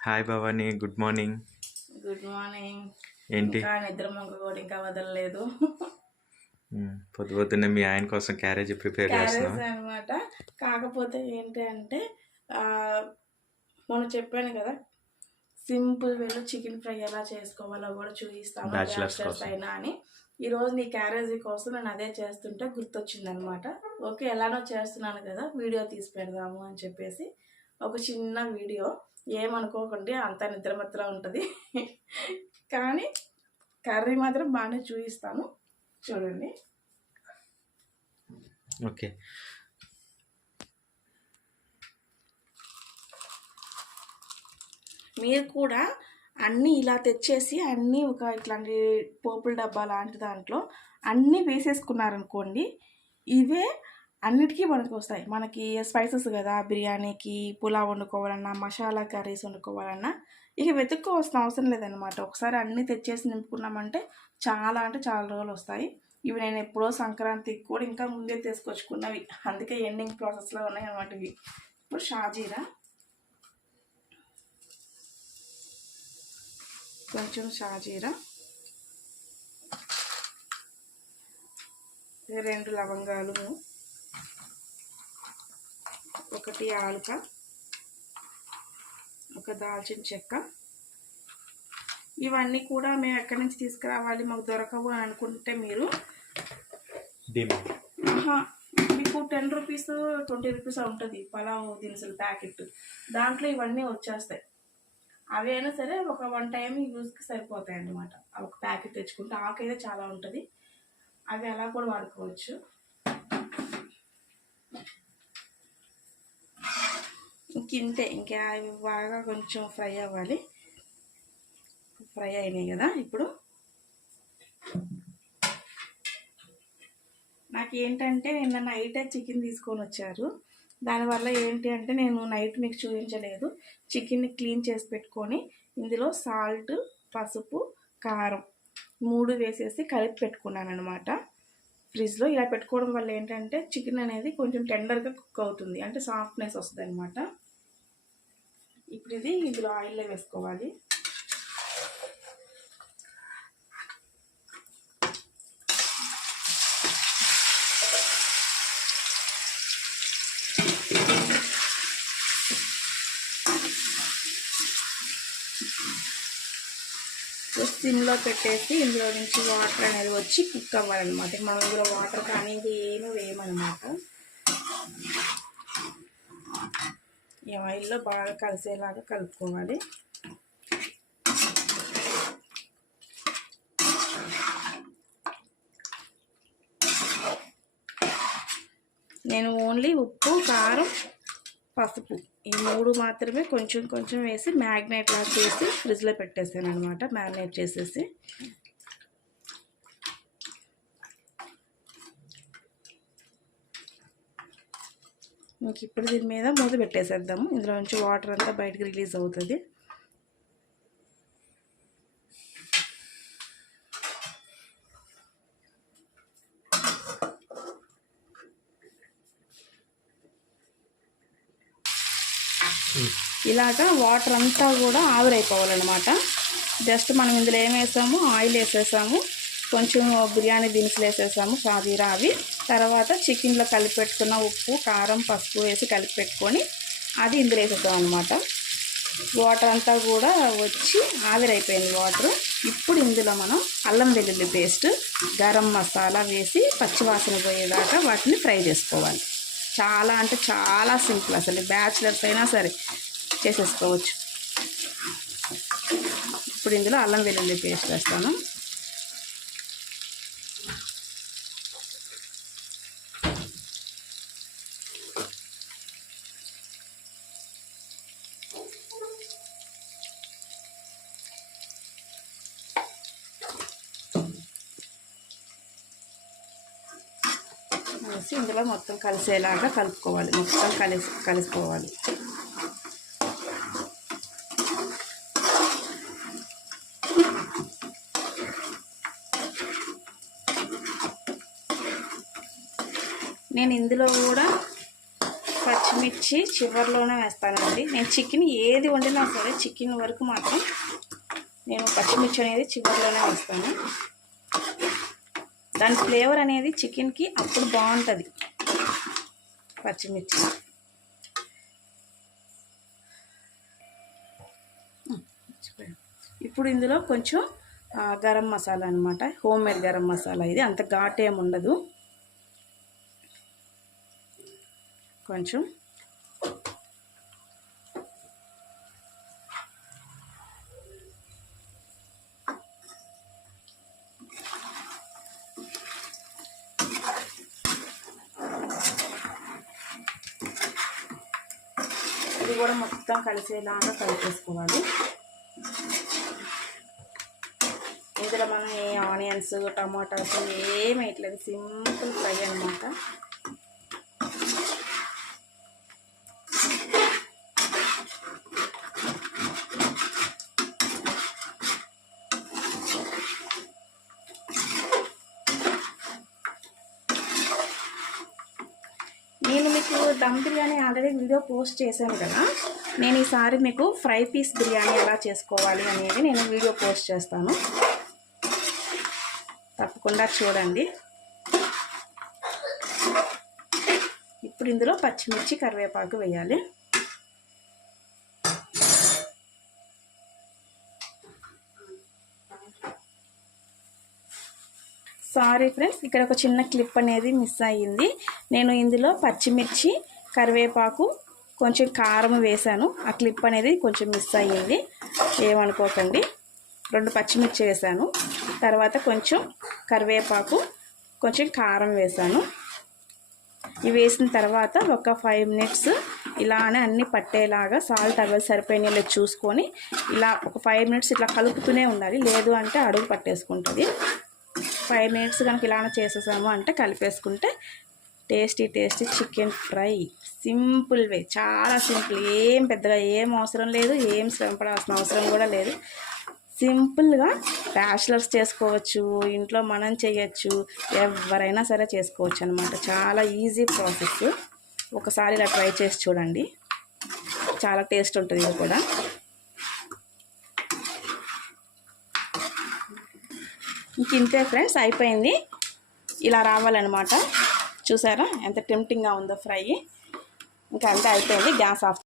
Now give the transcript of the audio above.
Hi Bhavani good morning. Good morning. ఏంటి? నిద్ర మొక్క కూడా ఇంకా వదలలేదు. పొద్దు పొద్దున్నే మీ ఆయన కోసం క్యారేజ్ ప్రిపేర్ చేస్తున్నావా. అనమాట కాకపోతే ఏంటి అంటే మొన్న చెప్పాను కదా సింపుల్ వేలో చికెన్ ఫ్రై ఎలా చేసుకోవాలో కూడా చూపిస్తాను కోసం. అయినా అని. ఈ రోజు నీ క్యారేజీ కోసం నేను అదే చేస్తుంటే గుర్తొచ్చింది అనమాట ఓకే ఎలానో చేస్తున్నాను కదా వీడియో తీసి పెడదాము అని చెప్పేసి. ఒక చిన్న వీడియో ఏమనుకోకండి అంత నిద్రమత్ర ఉంటుంది. కానీ కర్రీ మాత్రం బాగానే చూపిస్తాను చూడండి. ఓకే. మీరు కూడా అన్నీ ఇలా తెచ్చేసి అన్నీ ఒక ఇట్లాంటి పోపుల డబ్బా లాంటి దాంట్లో అన్నీ వేసేసుకున్నారనుకోండి ఇవే అన్నిటికీ మనకు వస్తాయి మనకి స్పైసెస్ కదా బిర్యానీకి పులావ్ వండుకోవాలన్నా మసాలా కర్రీస్ వండుకోవాలన్నా ఇక వెతుక్కోవాల్సిన అవసరం లేదనమాట ఒకసారి అన్నీ తెచ్చేసి నింపుకున్నామంటే చాలా అంటే చాలా రోజులు వస్తాయి ఇవి నేను ఎప్పుడో సంక్రాంతికి కూడా ఇంకా ముందే తీసుకొచ్చుకున్నవి. అందుకే ఎండింగ్ ప్రాసెస్లో ఉన్నాయి అనమాట ఇవి. ఇప్పుడు షాజీరా. కొంచెం షాజీరా. రెండు లవంగాలు. ఒకటి ఆలుక ఒక దాల్చిన చెక్క. ఇవన్నీ కూడా మేము ఎక్కడి నుంచి తీసుకురావాలి? మాకు దొరకవు అని అనుకుంటే మీరు మీకు టెన్ రూపీస్ ట్వంటీ రూపీస్ ఉంటుంది పలావ్ దినుసులు ప్యాకెట్. దాంట్లో ఇవన్నీ వచ్చేస్తాయి. అవి అయినా సరే ఒక వన్ టైం యూస్కి సరిపోతాయి అన్నమాట. ఒక ప్యాకెట్ తెచ్చుకుంటే ఆకైతే చాలా ఉంటుంది. అవి అలా కూడా వాడుకోవచ్చు. ఇంతే ఇంకా అవి బాగా కొంచెం ఫ్రై అవ్వాలి. ఫ్రై అయినాయి కదా ఇప్పుడు. నాకు ఏంటంటే నిన్న నైట్ చికెన్ తీసుకొని వచ్చారు. దానివల్ల ఏంటి అంటే నేను నైట్ మీకు చూపించలేదు. చికెన్ని క్లీన్ చేసి పెట్టుకొని ఇందులో సాల్ట్ పసుపు కారం మూడు వేసేసి కలిపి పెట్టుకున్నాను అనమాట ఫ్రిడ్జ్లో ఇలా పెట్టుకోవడం వల్ల ఏంటంటే చికెన్ అనేది కొంచెం టెండర్గా కుక్ అవుతుంది. అంటే సాఫ్ట్నెస్ వస్తుంది అనమాట ఇప్పుడు ఇది ఇందులో ఆయిల్లో వేసుకోవాలి. సిమ్లో పెట్టేసి ఇందులో నుంచి వాటర్ అనేది వచ్చి కుక్ అవ్వాలన్నమాట. మనం ఇందులో వాటర్ కానీ ఇది ఏమీ వేయమన్నమాట ఈ ఆయిల్లో బాగా కలిసేలాగా కలుపుకోవాలి. నేను ఓన్లీ ఉప్పు కారం పసుపు ఈ మూడు మాత్రమే కొంచెం కొంచెం వేసి మ్యాగ్నేట్ లాగా చేసి ఫ్రిడ్జ్లో పెట్టేసాను అనమాట మ్యారినేట్ చేసేసి ఇంక ఇప్పుడు దీని మీద మూత పెట్టేసేద్దాము. ఇందులో నుంచి వాటర్ అంతా బయటకు రిలీజ్ అవుతుంది. ఇలాగా వాటర్ అంతా కూడా ఆవిరైపోవాలన్నమాట. జస్ట్ మనం ఇందులో ఏం వేసాము ఆయిల్ వేసేసాము. కొంచెం బిర్యానీ దినుసులు వేసేసాము షాజీరా అవి తర్వాత చికెన్లో కలిపి పెట్టుకున్న ఉప్పు కారం పసుపు వేసి కలిపి పెట్టుకొని అది ఇందులో వేసేద్దాం అనమాట వాటర్ అంతా కూడా వచ్చి ఆవిరైపోయింది వాటర్. ఇప్పుడు ఇందులో మనం అల్లం వెల్లుల్లి పేస్ట్ గరం మసాలా వేసి పచ్చివాసన పోయేదాకా వాటిని ఫ్రై చేసుకోవాలి. చాలా అంటే చాలా సింపుల్ అసలు బ్యాచిలర్స్ అయినా సరే చేసేసుకోవచ్చు. ఇప్పుడు ఇందులో అల్లం వెల్లుల్లి పేస్ట్ వేస్తాను. వేసి ఇందులో మొత్తం కలిసేలాగా కలుపుకోవాలి మొత్తం కలిసి కలిసిపోవాలి నేను ఇందులో కూడా పచ్చిమిర్చి చివరిలోనే వేస్తానండి. నేను చికెన్ ఏది వండినా సరే చికెన్ వరకు మాత్రం నేను పచ్చిమిర్చి అనేది చివరిలోనే వేస్తాను. దాని ఫ్లేవర్ అనేది చికెన్కి అప్పుడు బాగుంటుంది. పచ్చిమిర్చి. ఇప్పుడు ఇందులో కొంచెం గరం మసాలా అనమాట హోమ్ మేడ్ గరం మసాలా ఇది. అంత ఘాట్ ఏమి ఉండదు. కొంచెం. ఇది కూడా మొత్తం కలిసేలాగా కలిపేసుకోవాలి. ఇందులో మనం ఏ ఆనియన్స్ టమాటాస్ ఏమి వేయట్లేదు. సింపుల్ ఫ్రై అనమాట నేను మీకు dum biryani already video post చేశాను కదా. నేను ఈసారి మీకు ఫ్రై పీస్ బిర్యానీ ఎలా చేసుకోవాలి అనేది నేను వీడియో పోస్ట్ చేస్తాను. తప్పకుండా చూడండి. ఇప్పుడు ఇందులో పచ్చిమిర్చి కరివేపాకు వేయాలి. సారీ ఫ్రెండ్స్ ఇక్కడ ఒక చిన్న క్లిప్ అనేది మిస్ అయ్యింది. నేను ఇందులో పచ్చిమిర్చి కరివేపాకు కొంచెం కారం వేశాను ఆ క్లిప్ అనేది కొంచెం మిస్ అయ్యింది. ఏమనుకోకండి. రెండు పచ్చిమిర్చి వేశాను తర్వాత కొంచెం కరివేపాకు కొంచెం కారం వేశాను ఇవి వేసిన తర్వాత ఒక ఫైవ్ మినిట్స్ ఇలానే అన్ని పట్టేలాగా సాల్ట్ అవి సరిపోయిన చూసుకొని ఇలా ఒక ఫైవ్ మినిట్స్ ఇట్లా కలుపుతూనే ఉండాలి. లేదు అంటే అడుగు పట్టేసుకుంటుంది. ఫైవ్ మినిట్స్ కనుక ఇలానే చేసేసాము అంటే కలిపేసుకుంటే tasty tasty chicken fry simple way. చాలా సింపుల్. ఏం పెద్దగా ఏం అవసరం లేదు ఏం శ్రమ పడాల్సిన అవసరం కూడా లేదు. సింపుల్గా బ్యాచిలర్స్ చేసుకోవచ్చు ఇంట్లో మనం చేయొచ్చు ఎవరైనా సరే చేసుకోవచ్చు అనమాట చాలా ఈజీ ప్రాసెస్. ఒకసారి ఇలా ట్రై చేసి చూడండి. చాలా టేస్ట్ ఉంటుంది ఇది కూడా. ఇంక ఇంతే ఫ్రెండ్స్ అయిపోయింది. ఇలా రావాలన్నమాట. చూసారా? ఎంత టెంప్టింగ్గా ఉందో ఫ్రై. ఇంకా అంతే అయిపోయింది గ్యాస్ ఆఫ్